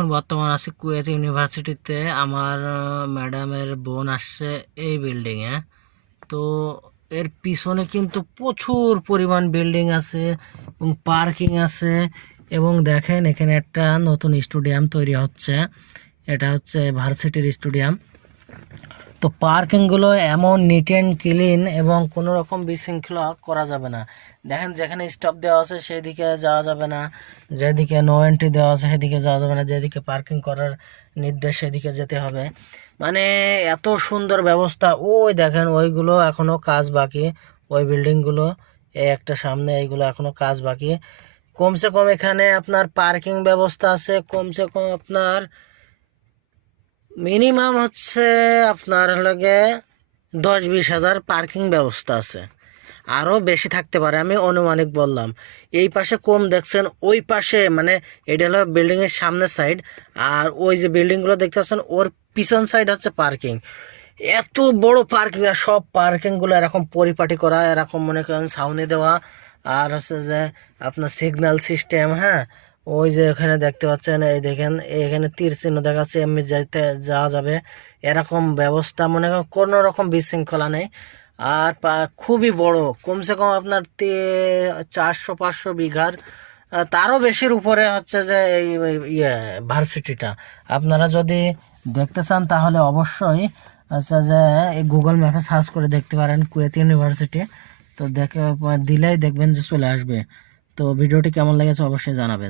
এখন বর্তমান আছি কুয়েত ইউনিভার্সিটিতে। আমার ম্যাডামের বোন আসছে এই বিল্ডিংয়ে। তো এর পিছনে কিন্তু প্রচুর পরিমাণ বিল্ডিং আছে এবং পার্কিং আছে। এবং দেখেন এখানে একটা নতুন স্টেডিয়াম তৈরি হচ্ছে, এটা হচ্ছে ভার্সিটির স্টেডিয়াম। তো পার্কিংগুলো এমন নিট অ্যান্ড ক্লিন এবং কোনো রকম বিশৃঙ্খলা করা যাবে না। দেখেন যেখানে স্টপ দেওয়া আছে সেদিকে যাওয়া যাবে না, যেদিকে নো এন্ট্রি দেওয়া আছে সেদিকে যাওয়া যাবে না, যেদিকে পার্কিং করার নির্দেশ সেদিকে যেতে হবে। মানে এত সুন্দর ব্যবস্থা। ওই দেখেন ওইগুলো এখনও কাজ বাকি, ওই বিল্ডিংগুলো এই একটা সামনে, এইগুলো এখনও কাজ বাকি। কমসে কম এখানে আপনার পার্কিং ব্যবস্থা আছে কমসে কম আপনার মিনিমাম হচ্ছে আপনার লাগে 10-20 হাজার পার্কিং ব্যবস্থা আছে। আরও বেশি থাকতে পারে, আমি অনুমানিক বললাম। এই পাশে কম দেখছেন, ওই পাশে মানে এটা হলো বিল্ডিংয়ের সামনের সাইড, আর ওই যে বিল্ডিংগুলো দেখতে পাচ্ছেন ওর পিছন সাইড হচ্ছে পার্কিং। এত বড় পার্কিং, আর সব পার্কিংগুলো এরকম পরিপাটি করা, এরকম মনে করেন ছাউনি দেওয়া, আর হচ্ছে যে আপনার সিগন্যাল সিস্টেম। হ্যাঁ, ওই যে ওখানে দেখতে পাচ্ছেন, এই দেখেন এখানে তীর চিহ্ন দেখাচ্ছে, এমনি যাইতে যাওয়া যাবে এরকম ব্যবস্থা। মনে করেন কোনো রকম বিশৃঙ্খলা নেই। আর খুবই বড়, কমসে কম আপনার 400-500 বিঘার তারও বেশির উপরে হচ্ছে যে এই ইয়ে ভার্সিটিটা। আপনারা যদি দেখতে চান তাহলে অবশ্যই আচ্ছা যে এই গুগল ম্যাপে সার্চ করে দেখতে পারেন কুয়েত ইউনিভার্সিটি। তো দেখে দিলেই দেখবেন যে চলে আসবে। তো ভিডিওটি কেমন লেগেছে অবশ্যই জানাবেন।